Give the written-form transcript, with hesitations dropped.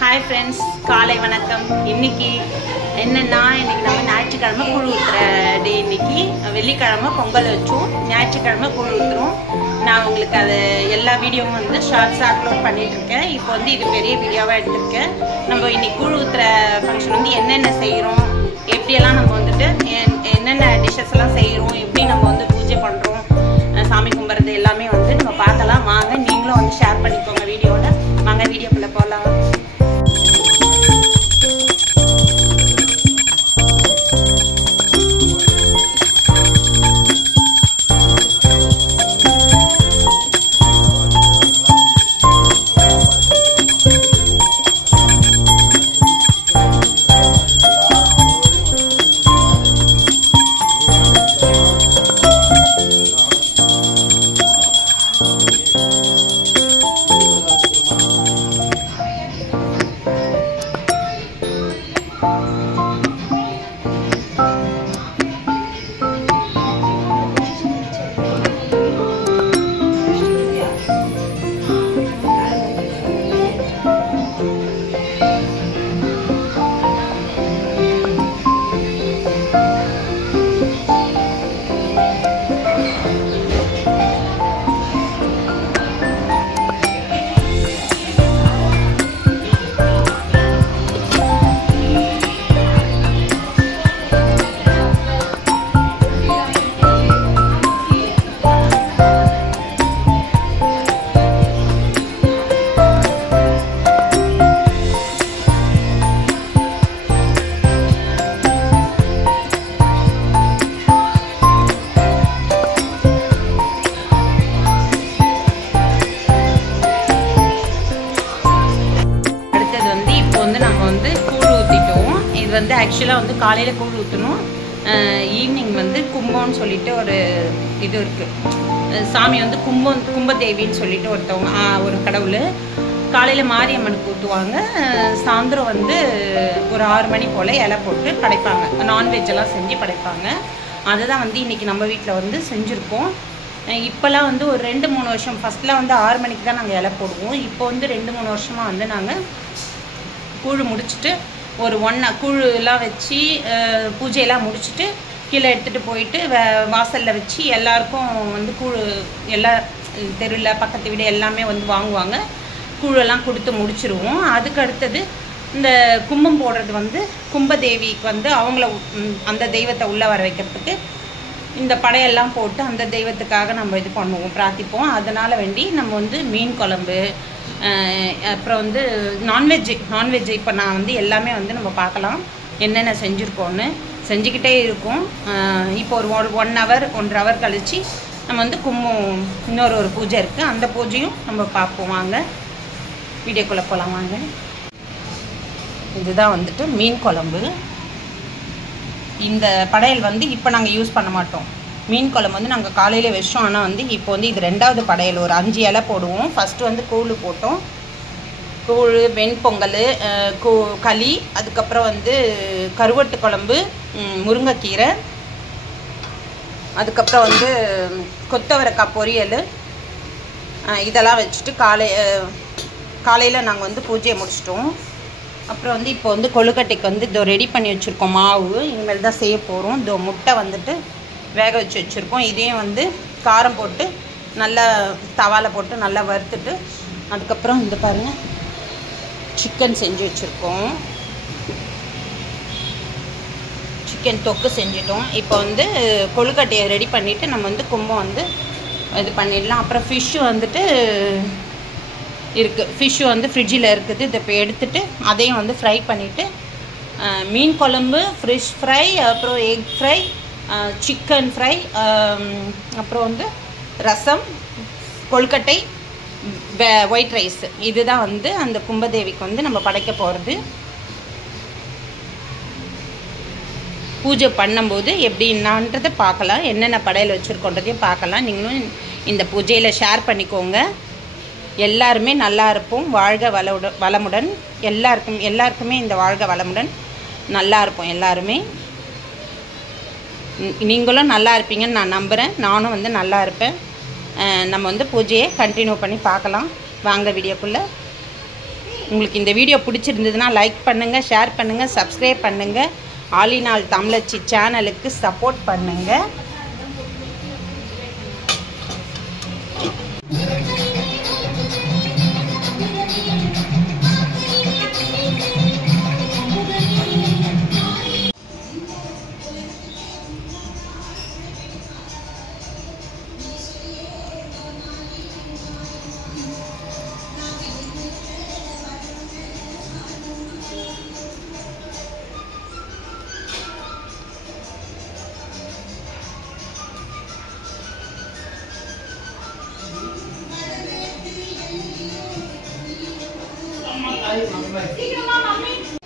Hi friends काले वनक्कम इन्नैक्कु என்னன்னா இன்னைக்கு நம்ம ஞாயிற்றுக்கிழமை கூழ் ஊத்துற டே இன்னைக்கு வெள்ளிக்கிழமை பொங்கல் வச்சோம் ஞாயிற்றுக்கிழமை கூழ் ஊத்துறோம் நான் உங்களுக்கு அது எல்லா வீடியோவும் வந்து ஷார்ட்ஸா அப்லோட் பண்ணிட்டு இருக்கேன் இப்போ வந்து இது பெரிய வீடியோவா எடுத்துர்க்கேன் நம்ம இன்னைக்கு கூழ் ஊத்துற ஃபங்க்ஷன் வந்து என்னென்ன செய்றோம் எப்படி எல்லாம் நம்ம வந்துட்டு என்னென்ன டிஷஸ் எல்லாம் செய்றோம் எப்படி நம்ம வந்து பூஜை பண்றோம் சாமி கும்பிடுறது எல்லாமே வந்து நம்ம பார்க்கலாம் வாங்க நீங்களும் வந்து ஷேர் பண்ணிக்கோங்க வீடியோல வாங்க வீடியோக்குள்ள போலாம் வந்து एक्चुअली வந்து காலையில கூழ் ஊத்தணும் ஈவினிங் வந்து கும்பம்னு சொல்லிட்டு ஒரு இது இருக்கு சாமி வந்து கும்பதேவின்னு சொல்லிட்டு ஒரு கடவுள் காலையில மாரியம்மனுக்கு ஊத்துவாங்க சாயந்தரம் வந்து ஒரு 6 மணி போல இலை போட்டு படைப்பாங்க நான்வெஜ் எல்லாம் செஞ்சு படைப்பாங்க அதுதான் வந்து இன்னைக்கு நம்ம வீட்டில் வந்து செஞ்சுருக்கோம் இப்போலாம் வந்து ஒரு 2-3 வருஷம் ஃபர்ஸ்ட்லாம் வந்து 6 மணிக்கு தான் நாங்கள் இலை போடுவோம் இப்போ வந்து 2-3 வருஷமாக வந்து நாங்கள் கூழ் முடிச்சுட்டு ஒரு கூழெல்லாம் வச்சு பூஜையெல்லாம் முடிச்சுட்டு கீழே எடுத்துகிட்டு போயிட்டு வாசலில் வச்சு எல்லாருக்கும் வந்து கூழ் எல்லா தெருவில் பக்கத்து வீடு எல்லாமே வந்து வாங்குவாங்க கூழெல்லாம் கொடுத்து முடிச்சிருவோம் அதுக்கு அடுத்தது இந்த கும்பம் போடுறது வந்து கும்பதேவிக்கு வந்து அவங்கள அந்த தெய்வத்தை உள்ளே வர வைக்கிறதுக்கு இந்த படையெல்லாம் போட்டு அந்த தெய்வத்துக்காக நம்ம இது பண்ணுவோம் பிரார்த்திப்போம் அதனால் வேண்டி நம்ம வந்து மீன் குழம்பு அப்புறம் வந்து நான்வெஜ் இப்போ நான் வந்து எல்லாமே வந்து நம்ம பார்க்கலாம் என்னென்ன செஞ்சுருக்கோன்னு செஞ்சுக்கிட்டே இருக்கோம் இப்போ ஒரு 1 hour 1.5 hour கழிச்சு நம்ம வந்து இன்னொரு பூஜை இருக்குது அந்த பூஜையும் நம்ம பார்ப்போம் வாங்க வீடியோக்குள்ளே போகலாம் வாங்க இதுதான் வந்துட்டு மீன் குழம்பு இந்த படையல் வந்து இப்போ நாங்கள் யூஸ் பண்ண மாட்டோம் மீன் குழம்பு வந்து நாங்கள் காலையில் வச்சோம் ஆனால் வந்து இப்போ வந்து இது 2வது படையல் ஒரு 5 இலை போடுவோம் ஃபஸ்ட்டு வந்து கூழ் போட்டோம் கூழ் வெண்பொங்கல் களி அதுக்கப்புறம் வந்து கருவட்டு குழம்பு முருங்கைக்கீரை அதுக்கப்புறம் வந்து கொத்தவரக்காய் பொரியல் இதெல்லாம் வச்சுட்டு காலையில் நாங்கள் வந்து பூஜையை முடிச்சிட்டோம் அப்புறம் வந்து இப்போ வந்து கொழுக்கட்டைக்கு வந்து இதோ ரெடி பண்ணி வச்சுருக்கோம் மாவு இனிமேல் தான் செய்ய போகிறோம் இதோ முட்டை வந்துட்டு வேக வச்சு வச்சுருக்கோம் இதையும் வந்து காரம் போட்டு நல்லா தவாவில் போட்டு நல்லா வறுத்துட்டு அதுக்கப்புறம் இந்த பாருங்கள் சிக்கன் செஞ்சு வச்சுருக்கோம் சிக்கன் தொக்கு செஞ்சிட்டோம் இப்போ வந்து கொழுக்கட்டையை ரெடி பண்ணிவிட்டு நம்ம வந்து கும்பம் வந்து இது பண்ணிடலாம் அப்புறம் ஃபிஷ்ஷு வந்துட்டு இருக்குது ஃபிஷ்ஷு வந்து ஃப்ரிட்ஜில் இருக்குது இதை இப்போ எடுத்துகிட்டு அதையும் வந்து ஃப்ரை பண்ணிவிட்டு மீன் குழம்பு ஃபிஷ் ஃப்ரை அப்புறம் எக் ஃப்ரை சிக்கன் ஃப்ரை அப்புறம் வந்து ரசம் கொழுக்கட்டை ஒயிட் ரைஸ் இதுதான் வந்து அந்த கும்பதேவிக்கு வந்து நம்ம படைக்க போகிறது பூஜை பண்ணும்போது எப்படின்னான்றதை பார்க்கலாம் என்னென்ன படையல் வச்சுருக்கோன்றதையும் பார்க்கலாம் நீங்களும் இந்த பூஜையில் ஷேர் பண்ணிக்கோங்க எல்லாருமே நல்லா இருப்போம் வாழ்க வளமுடன் எல்லாருக்குமே இந்த வாழ்க வளமுடன் நல்லா இருப்போம் எல்லாருமே நீங்களும் நல்லா இருப்பீங்கன்னு நான் நம்புகிறேன் நானும் வந்து நல்லா இருப்பேன் நம்ம வந்து பூஜையை கண்டினியூ பண்ணி பார்க்கலாம் வாங்க வீடியோக்குள்ளே உங்களுக்கு இந்த வீடியோ பிடிச்சிருந்ததுன்னா லைக் பண்ணுங்கள், ஷேர் பண்ணுங்கள், சப்ஸ்கிரைப் பண்ணுங்கள். ஆலினால் தமிழச்சி சேனலுக்கு சப்போர்ட் பண்ணுங்கள். Mami.